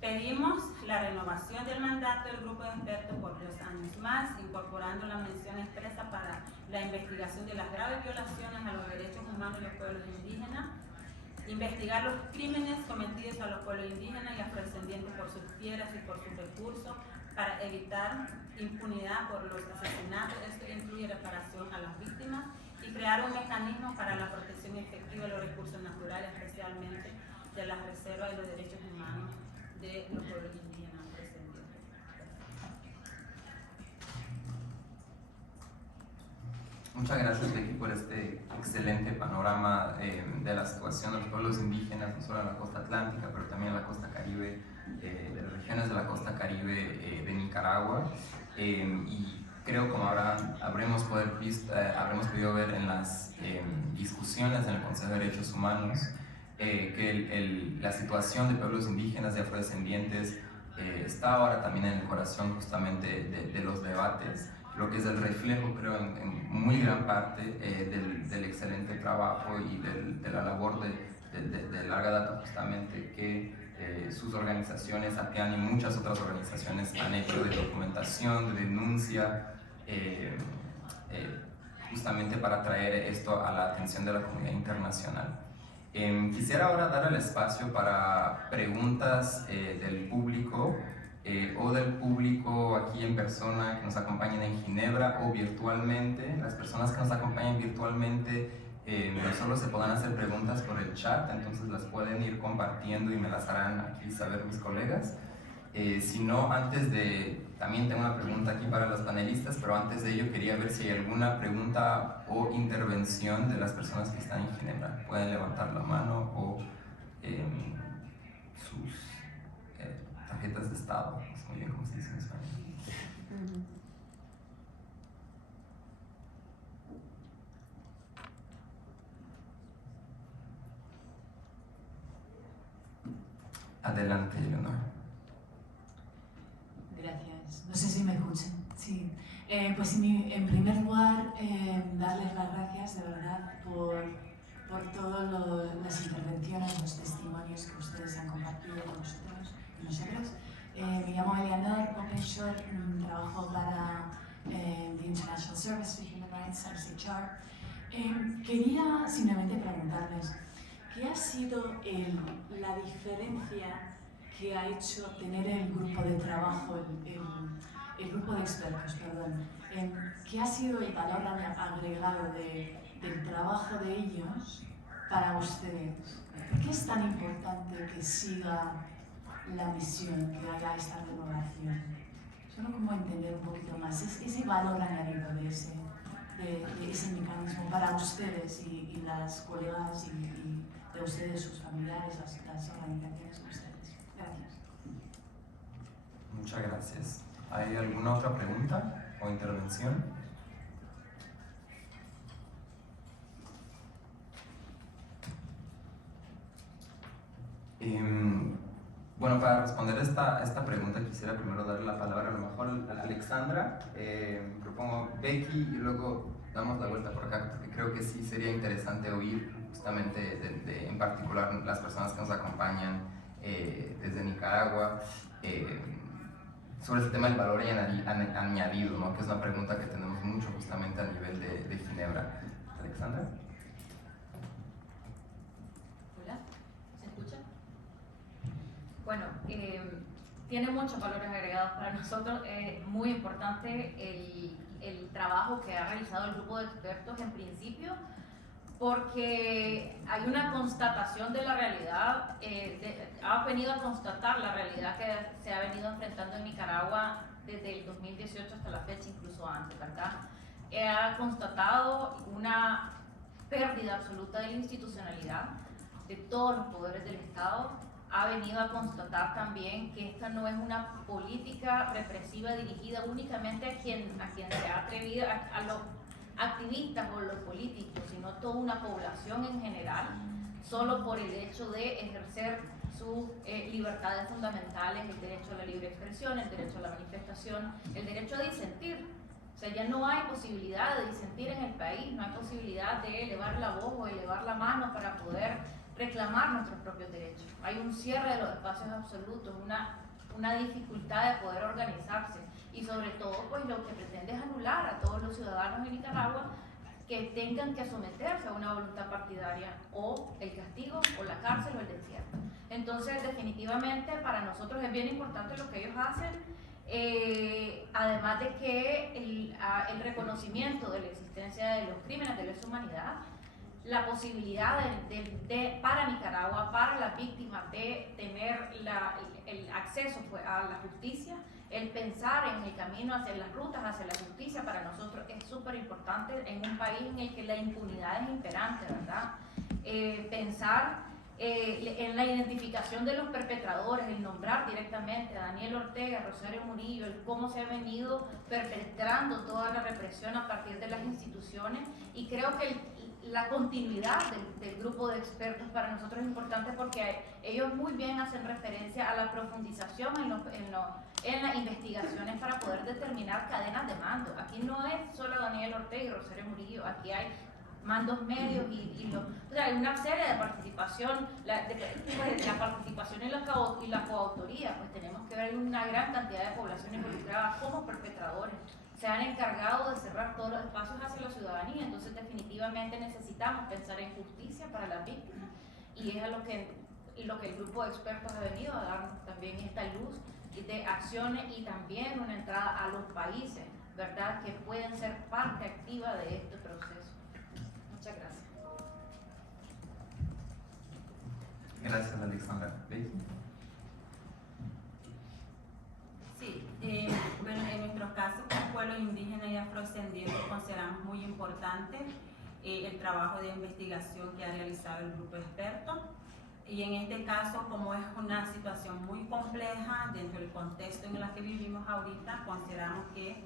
pedimos la renovación del mandato del grupo de expertos por 2 años más, incorporando la mención expresa para la investigación de las graves violaciones a los derechos humanos de los pueblos indígenas, investigar los crímenes cometidos a los pueblos indígenas y afrodescendientes por sus tierras y por sus recursos para evitar impunidad por los asesinatos. Esto incluye reparación a las víctimas y crear un mecanismo para la protección efectiva de los recursos naturales, especialmente de las reservas y los derechos humanos de los pueblos indígenas. excelente panorama de la situación de los pueblos indígenas, no solo en la costa atlántica, pero también en la costa caribe, de las regiones de la costa caribe de Nicaragua. Y creo, como habremos podido ver en las discusiones en el Consejo de Derechos Humanos, que la situación de pueblos indígenas y afrodescendientes está ahora también en el corazón justamente de los debates, lo que es el reflejo, creo, en muy gran parte del excelente trabajo y de la labor de larga data justamente que sus organizaciones, APEAN y muchas otras organizaciones han hecho de documentación, de denuncia, justamente para traer esto a la atención de la comunidad internacional. Quisiera ahora dar el espacio para preguntas del público o del público aquí en persona que nos acompañen en Ginebra o virtualmente. Las personas que nos acompañan virtualmente no solo se podrán hacer preguntas por el chat, entonces las pueden ir compartiendo y me las harán aquí saber mis colegas. Sino también tengo una pregunta aquí para los panelistas, pero antes de ello quería ver si hay alguna pregunta o intervención de las personas que están en Ginebra. Pueden levantar la mano o sus tarjetas de estado, no sé muy bien cómo se dice en español. Adelante, Eleonora. Gracias. No sé si me escuchan. Sí. Pues en primer lugar, darles las gracias de verdad por todas las intervenciones, los testimonios que ustedes han compartido con nosotros y nosotras. Me llamo Eleanor Opeshor, trabajo para the International Service for Human Rights, ICHR. Quería simplemente preguntarles, ¿qué ha sido la diferencia que ha hecho tener el grupo de trabajo, el grupo de expertos, perdón? ¿Qué ha sido el valor agregado del trabajo de ellos para ustedes? ¿Por qué es tan importante que siga la misión, que haya esta renovación? Solo como entender un poquito más ese valor añadido de ese mecanismo para ustedes y las colegas y de ustedes, sus familiares, las organizaciones de ustedes. Gracias. Muchas gracias. ¿Hay alguna otra pregunta o intervención? Bueno, para responder esta pregunta quisiera primero darle la palabra a lo mejor a Alexandra. Propongo Becky y luego damos la vuelta por acá, porque creo que sí sería interesante oír justamente en particular las personas que nos acompañan desde Nicaragua sobre ese tema del valor añadido, ¿no? Que es una pregunta que tenemos mucho justamente a nivel de Ginebra. Alexandra. Hola, ¿se escucha? Bueno, tiene muchos valores agregados para nosotros. Es muy importante el trabajo que ha realizado el grupo de expertos en principio, porque hay una constatación de la realidad, ha venido a constatar la realidad que se ha venido enfrentando en Nicaragua desde el 2018 hasta la fecha, incluso antes, ¿verdad? Ha constatado una pérdida absoluta de la institucionalidad de todos los poderes del Estado. Ha venido a constatar también que esta no es una política represiva dirigida únicamente a quien se ha atrevido, a los activistas o los políticos, sino toda una población en general, solo por el hecho de ejercer sus libertades fundamentales, el derecho a la libre expresión, el derecho a la manifestación, el derecho a disentir. O sea, ya no hay posibilidad de disentir en el país, no hay posibilidad de elevar la voz o elevar la mano para poder reclamar nuestros propios derechos. Hay un cierre de los espacios absolutos, una dificultad de poder organizarse y sobre todo pues lo que pretende es anular a todos los ciudadanos de Nicaragua que tengan que someterse a una voluntad partidaria o el castigo o la cárcel o el destierro. Entonces definitivamente para nosotros es bien importante lo que ellos hacen, además de que el reconocimiento de la existencia de los crímenes de lesa humanidad, la posibilidad para Nicaragua, para las víctimas de tener el acceso pues, a la justicia, El pensar en el camino hacia las rutas, hacia la justicia, para nosotros es súper importante en un país en el que la impunidad es imperante, ¿verdad? Pensar en la identificación de los perpetradores, el nombrar directamente a Daniel Ortega, Rosario Murillo, el cómo se ha venido perpetrando toda la represión a partir de las instituciones, y creo que la continuidad del grupo de expertos para nosotros es importante porque ellos muy bien hacen referencia a la profundización en las investigaciones para poder determinar cadenas de mando. Aquí no es solo Daniel Ortega y Rosario Murillo, aquí hay mandos medios o sea, hay una serie de participación, la participación y la coautoría, pues tenemos que ver una gran cantidad de población involucrada como perpetradores. Se han encargado de cerrar todos los espacios hacia la ciudadanía, entonces definitivamente necesitamos pensar en justicia para las víctimas, y es lo que el grupo de expertos ha venido a dar también esta luz de acciones y también una entrada a los países, ¿verdad?, que pueden ser parte activa de este proceso. Muchas gracias. Gracias, Alexandra. ¿Becky? Sí, bueno, en nuestro caso como pueblo indígena y afrodescendiente consideramos muy importante el trabajo de investigación que ha realizado el grupo experto, y en este caso, como es una situación muy compleja dentro del contexto en el que vivimos ahorita, consideramos que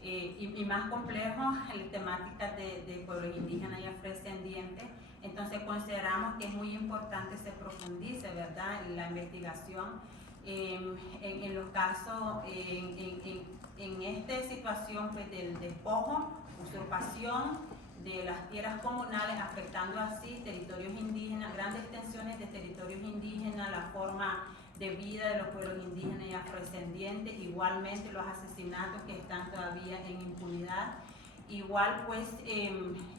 y más complejo la temática de pueblos indígenas y afrodescendientes, entonces consideramos que es muy importante se profundice, ¿verdad?, en la investigación en los casos, en esta situación pues, del despojo, usurpación de las tierras comunales, afectando así territorios indígenas, grandes extensiones de territorios indígenas, la forma de vida de los pueblos indígenas y afrodescendientes, igualmente los asesinatos que están todavía en impunidad. Igual pues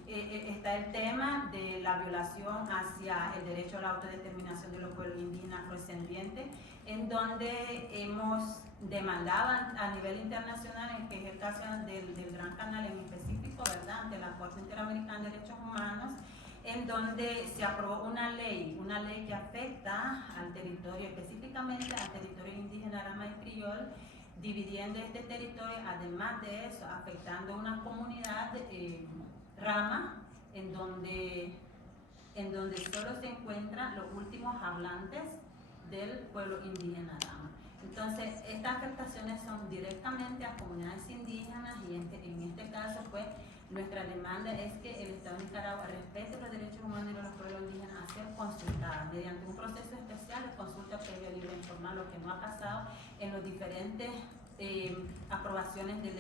está el tema de la violación hacia el derecho a la autodeterminación de los pueblos indígenas afrodescendientes, en donde hemos demandado a nivel internacional, que es el caso del Gran Canal en específico, ¿verdad?, ante la Corte Interamericana de Derechos Humanos, en donde se aprobó una ley que afecta al territorio, específicamente al territorio indígena Arama y Criol, dividiendo este territorio, además de eso, afectando una comunidad Rama, en donde solo se encuentran los últimos hablantes del pueblo indígena Rama. Entonces, estas afectaciones son directamente a comunidades indígenas, y en este caso, pues, nuestra demanda es que el Estado de Nicaragua respete los derechos humanos de los pueblos indígenas a ser consultados mediante un proceso especial de consulta previa, libre e informal, lo que no ha pasado en los diferentes aprobaciones de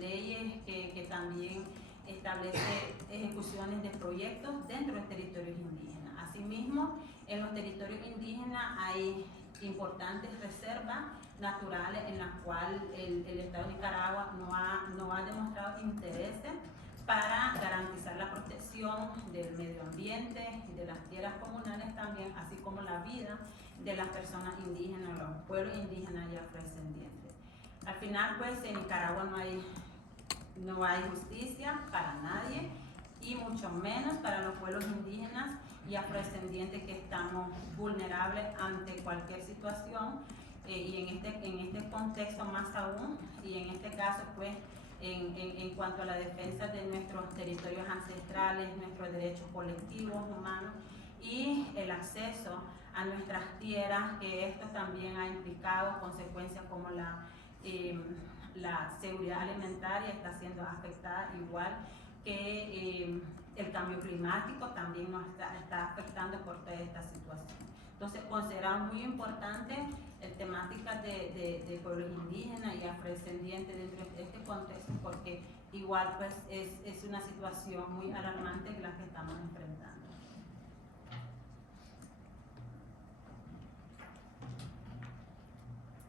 leyes que también establece ejecuciones de proyectos dentro de los territorios indígenas. Asimismo, en los territorios indígenas hay importantes reservas naturales en las cuales el Estado de Nicaragua no ha demostrado intereses para garantizar la protección del medio ambiente y de las tierras comunales también, así como la vida de las personas indígenas, los pueblos indígenas y afrodescendientes. Al final, pues, en Nicaragua no hay justicia para nadie, y mucho menos para los pueblos indígenas y afrodescendientes, que estamos vulnerables ante cualquier situación, y en este contexto más aún, y en este caso, pues, en cuanto a la defensa de nuestros territorios ancestrales, nuestros derechos colectivos humanos y el acceso a nuestras tierras, que esto también ha implicado consecuencias como la seguridad alimentaria está siendo afectada, igual que el cambio climático también nos está afectando por toda esta situación. Entonces, consideramos muy importante el temática de pueblos indígenas y afrodescendientes dentro de este contexto, porque igual pues es una situación muy alarmante la que estamos enfrentando.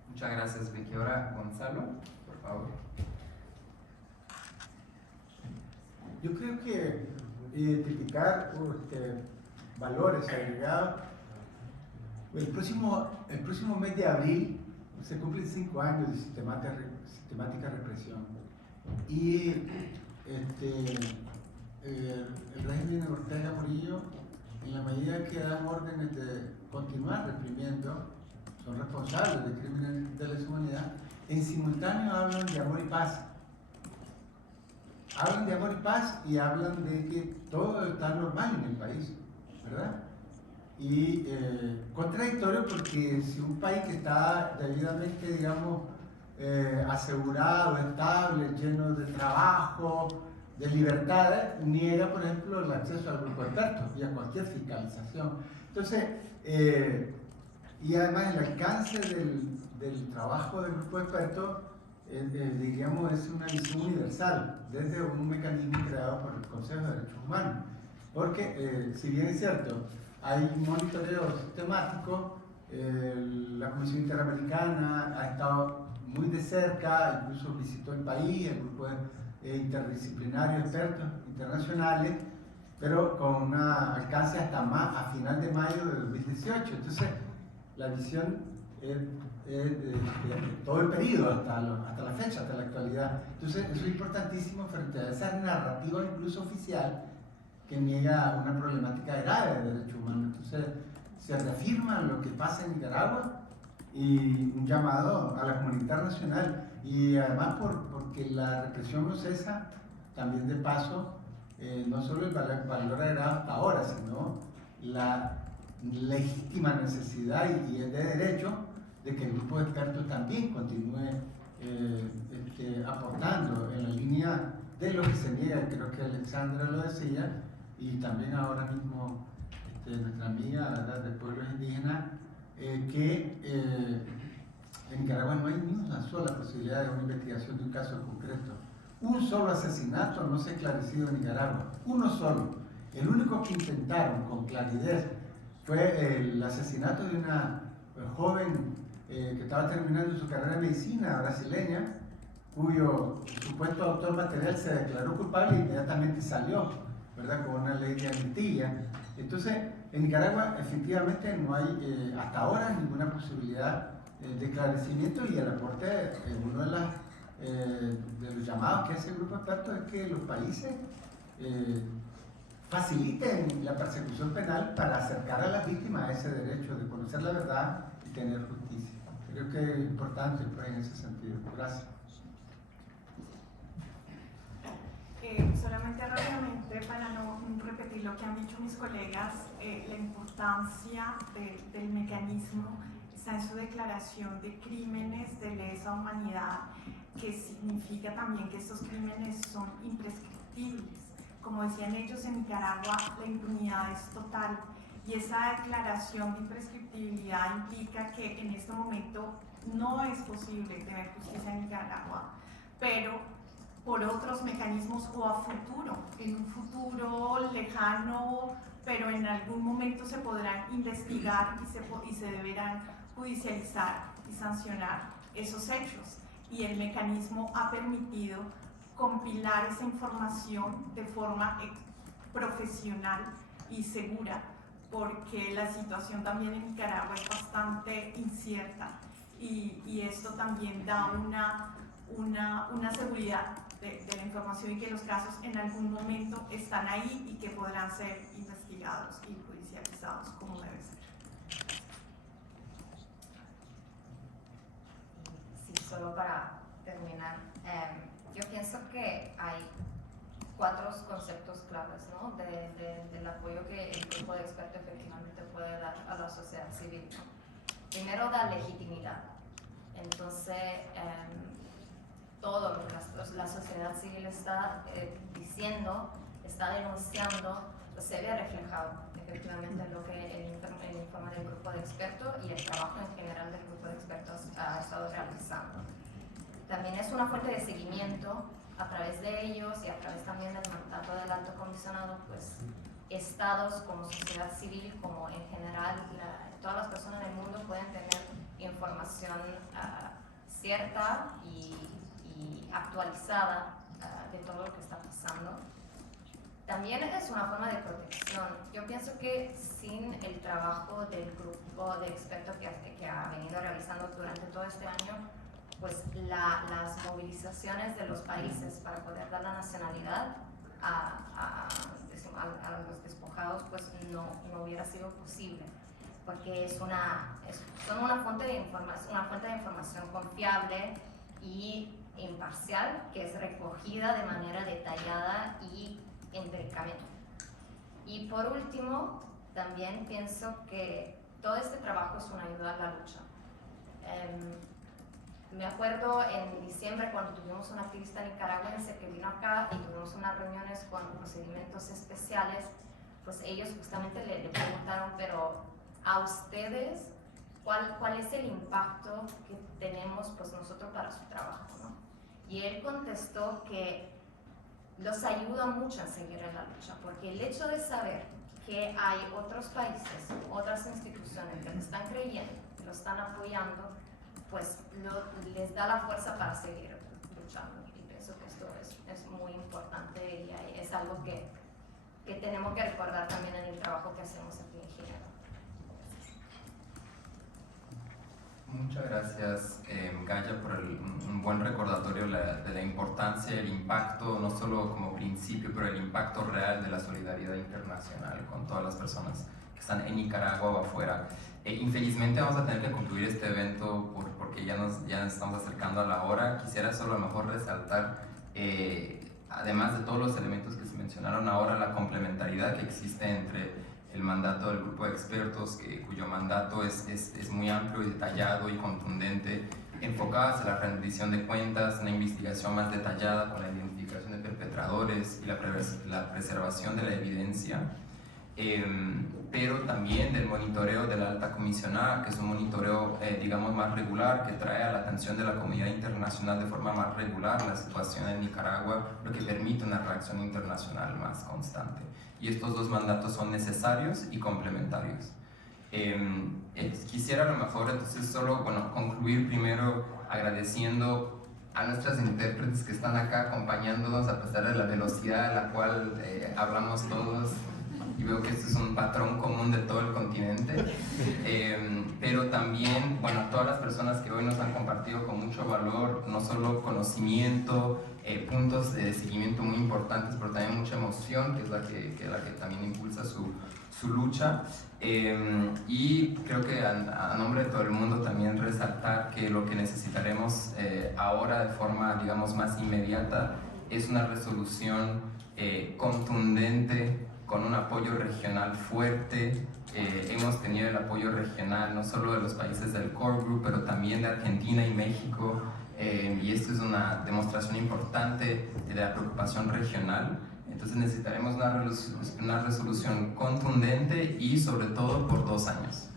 Muchas gracias, Vicky. Ahora, Gonzalo, por favor. Yo creo que identificar valores agregados. El próximo mes de abril se cumplen 5 años de sistemática represión, y el régimen de Ortega Murillo, en la medida que dan órdenes de continuar reprimiendo, son responsables de crímenes de lesa humanidad, en simultáneo hablan de amor y paz. Hablan de amor y paz y hablan de que todo está normal en el país, ¿verdad? Y contradictorio porque si un país que está debidamente, digamos, asegurado, estable, lleno de trabajo, de libertades, niega, por ejemplo, el acceso al grupo de expertos y a cualquier fiscalización. Entonces, y además el alcance del trabajo del grupo de expertos, diríamos, es una visión universal, desde un mecanismo creado por el Consejo de Derechos Humanos. Porque, si bien es cierto, hay monitoreos temáticos, la Comisión Interamericana ha estado muy de cerca, incluso visitó el país, el grupo interdisciplinario de expertos internacionales, pero con un alcance hasta a final de mayo de 2018. Entonces, la visión es de todo el periodo hasta la fecha, hasta la actualidad. Entonces, eso es importantísimo frente a esa narrativa incluso oficial que niega una problemática grave de derechos humanos. Entonces, se reafirma lo que pasa en Nicaragua y un llamado a la comunidad internacional. Y además porque la represión no cesa, también de paso, no solo el valor agregado hasta ahora, sino la legítima necesidad y es de derecho de que el grupo de expertos también continúe aportando en la línea de lo que se niega, creo que Alexandra lo decía, y también ahora mismo nuestra amiga, ¿verdad?, de pueblos indígenas, que en Nicaragua no hay ni una sola posibilidad de una investigación de un caso concreto. Un solo asesinato no se ha esclarecido en Nicaragua, uno solo. El único que intentaron con claridad fue el asesinato de una joven que estaba terminando su carrera de medicina brasileña, cuyo supuesto autor material se declaró culpable e inmediatamente salió, ¿verdad?, con una ley de amnistía. Entonces, en Nicaragua efectivamente no hay hasta ahora ninguna posibilidad de esclarecimiento, y el aporte, uno de los llamados que hace el grupo de expertos es que los países faciliten la persecución penal para acercar a las víctimas a ese derecho de conocer la verdad y tener justicia. Creo que es importante, pues, en ese sentido. Gracias. Solamente rápidamente, para no repetir lo que han dicho mis colegas, la importancia del mecanismo está en su declaración de crímenes de lesa humanidad, que significa también que estos crímenes son imprescriptibles. Como decían ellos, en Nicaragua la impunidad es total, y esa declaración de imprescriptibilidad implica que en este momento no es posible tener justicia en Nicaragua, pero por otros mecanismos o a futuro, en un futuro lejano, pero en algún momento se podrán investigar y se deberán judicializar y sancionar esos hechos. Y el mecanismo ha permitido compilar esa información de forma profesional y segura, porque la situación también en Nicaragua es bastante incierta, y esto también da una seguridad de la información, y que los casos en algún momento están ahí y que podrán ser investigados y judicializados como debe ser. Sí, solo para terminar, yo pienso que hay 4 conceptos claves, ¿no?, del apoyo que el grupo de expertos efectivamente puede dar a la sociedad civil. Primero, la legitimidad. Entonces, todo lo que la sociedad civil está diciendo, está denunciando, se ve reflejado efectivamente en lo que el informe del grupo de expertos y el trabajo en general del grupo de expertos ha estado realizando. También es una fuente de seguimiento a través de ellos y a través también del mandato del alto comisionado, pues estados como sociedad civil, como en general todas las personas del mundo pueden tener información cierta y actualizada de todo lo que está pasando. También es una forma de protección. Yo pienso que sin el trabajo del grupo de expertos que ha venido realizando durante todo este año, pues las movilizaciones de los países para poder dar la nacionalidad a los despojados, pues no hubiera sido posible, porque son una fuente de información confiable y imparcial, que es recogida de manera detallada y empíricamente. Y por último, también pienso que todo este trabajo es una ayuda a la lucha. Me acuerdo en diciembre cuando tuvimos una activista nicaragüense que vino acá y tuvimos unas reuniones con procedimientos especiales, pues ellos justamente le preguntaron, pero a ustedes, ¿cuál es el impacto que tenemos pues nosotros para su trabajo, ¿no? Y él contestó que los ayuda mucho a seguir en la lucha, porque el hecho de saber que hay otros países, otras instituciones que lo están creyendo, que lo están apoyando, pues les da la fuerza para seguir luchando. Y pienso que esto es muy importante y es algo que tenemos que recordar también en el trabajo que hacemos aquí en Ginebra. Muchas gracias, Gaya, por un buen recordatorio de la importancia, el impacto, no solo como principio, pero el impacto real de la solidaridad internacional con todas las personas que están en Nicaragua o afuera. Infelizmente vamos a tener que concluir este evento porque ya nos estamos acercando a la hora. Quisiera solo a lo mejor resaltar, además de todos los elementos que se mencionaron ahora, la complementariedad que existe entre el mandato del grupo de expertos, cuyo mandato es muy amplio y detallado y contundente, enfocado hacia la rendición de cuentas, una investigación más detallada con la identificación de perpetradores y la preservación de la evidencia, pero también del monitoreo de la alta comisionada, que es un monitoreo, digamos, más regular, que trae a la atención de la comunidad internacional de forma más regular la situación en Nicaragua, lo que permite una reacción internacional más constante. Y estos dos mandatos son necesarios y complementarios. Quisiera a lo mejor entonces solo concluir primero agradeciendo a nuestras intérpretes que están acá acompañándonos a pesar de la velocidad a la cual hablamos todos, y veo que esto es un patrón común de todo el continente, pero también a todas las personas que hoy nos han compartido con mucho valor, no solo conocimiento, puntos de seguimiento muy importantes, pero también mucha emoción, que es la que también impulsa su lucha. Y creo que a nombre de todo el mundo también resaltar que lo que necesitaremos ahora de forma, digamos, más inmediata es una resolución contundente, con un apoyo regional fuerte. Hemos tenido el apoyo regional no solo de los países del Core Group, pero también de Argentina y México, y esto es una demostración importante de la preocupación regional. Entonces necesitaremos una resolución contundente y sobre todo por 2 años.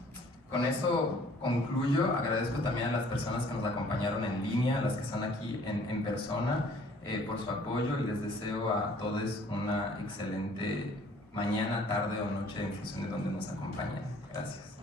Con eso concluyo. Agradezco también a las personas que nos acompañaron en línea, a las que están aquí en persona, por su apoyo, y les deseo a todos una excelente mañana, tarde o noche en función de donde nos acompañen. Gracias.